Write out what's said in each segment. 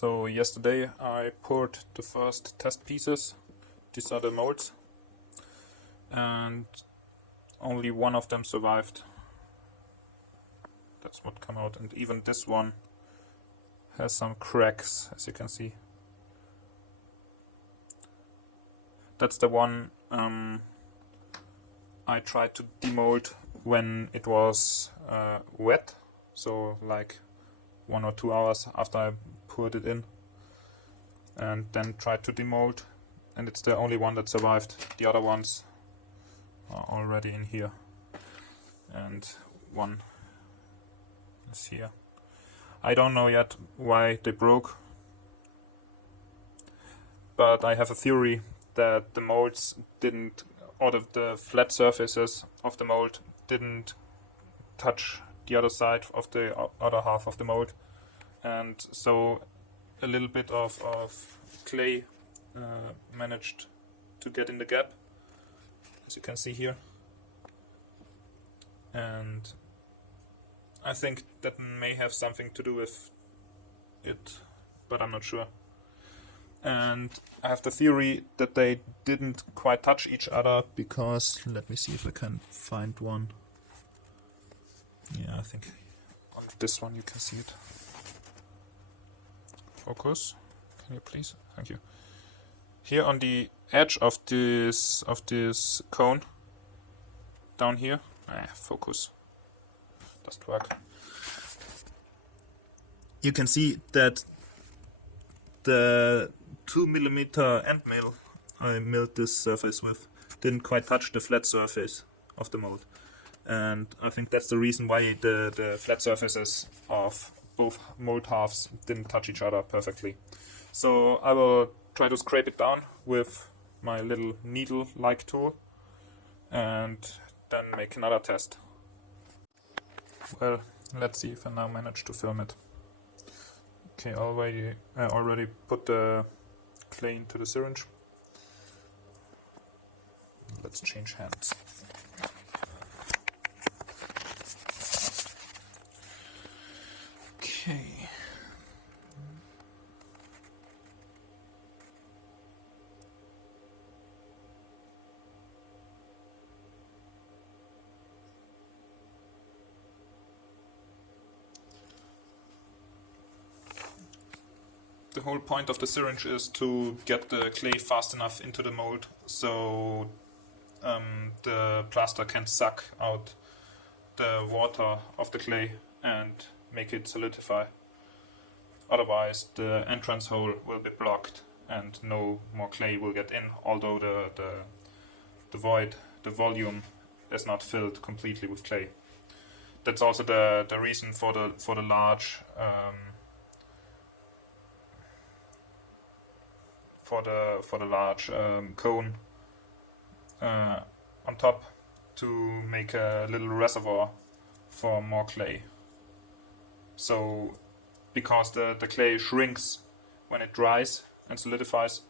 So yesterday I poured the first test pieces. These are the molds, and only one of them survived. That's what came out, and even this one has some cracks, as you can see. That's the one I tried to demold when it was wet, so like 1 or 2 hours after I poured it in, and then tried to demold, and it's the only one that survived. The other ones are already in here, and one is here. I don't know yet why they broke, but I have a theory that the molds didn't, or the flat surfaces of the mold didn't touch the other side of the other half of the mold, and so a little bit of clay managed to get in the gap, as you can see here, and I think that may have something to do with it, but I'm not sure. And I have the theory that they didn't quite touch each other because, let me see if I can find one. Yeah, I think on this one you can see it. Focus, can you please? Thank you. Here on the edge of this cone, down here, focus, doesn't work. You can see that the 2mm end mill I milled this surface with didn't quite touch the flat surface of the mold, and I think that's the reason why the flat surfaces of both mold halves didn't touch each other perfectly. So I will try to scrape it down with my little needle-like tool and then make another test. Well, let's see if I now manage to film it. Okay, I already put the clay into the syringe. Let's change hands. Okay. The whole point of the syringe is to get the clay fast enough into the mold so the plaster can suck out the water of the clay and make it solidify. Otherwise the entrance hole will be blocked and no more clay will get in, although the volume is not filled completely with clay. That's also the reason for the large cone on top to make a little reservoir for more clay. So because the clay shrinks when it dries and solidifies,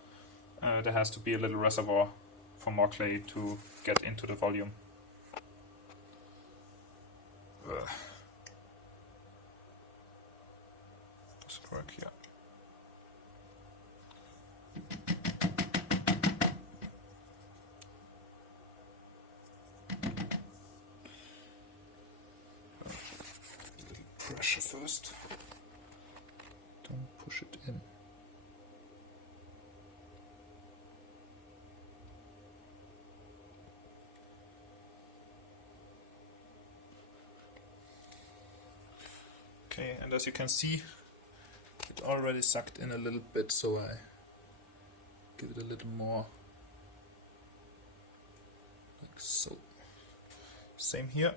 there has to be a little reservoir for more clay to get into the volume. Does it work here? Pressure first. Don't push it in. Okay, and as you can see, it already sucked in a little bit, so I give it a little more, like so. Same here.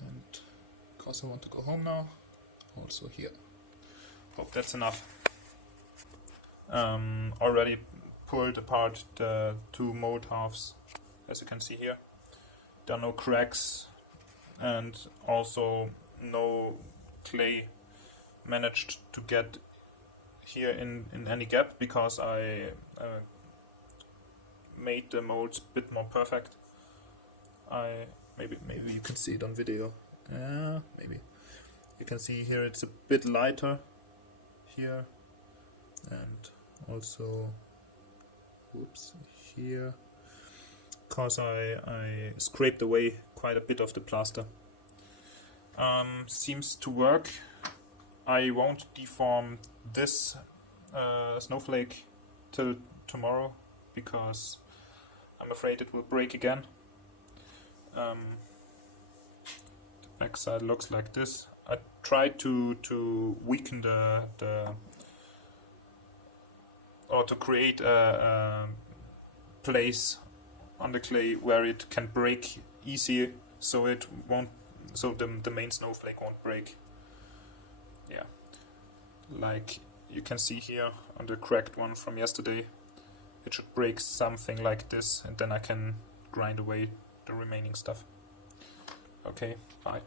And because I want to go home now, also here. Hope that's enough. Already pulled apart the 2 mold halves, as you can see here. There are no cracks and also no clay managed to get here in any gap because I made the molds a bit more perfect. Maybe you can see it on video. Maybe. You can see here it's a bit lighter here, and also here, because I scraped away quite a bit of the plaster. Seems to work. I won't deform this snowflake till tomorrow because I'm afraid it will break again. The backside looks like this. I tried to weaken or to create a place on the clay where it can break easy, so it won't, so the main snowflake won't break. Yeah, like you can see here on the cracked one from yesterday, it should break something like this, and then I can grind away the remaining stuff. Okay, bye.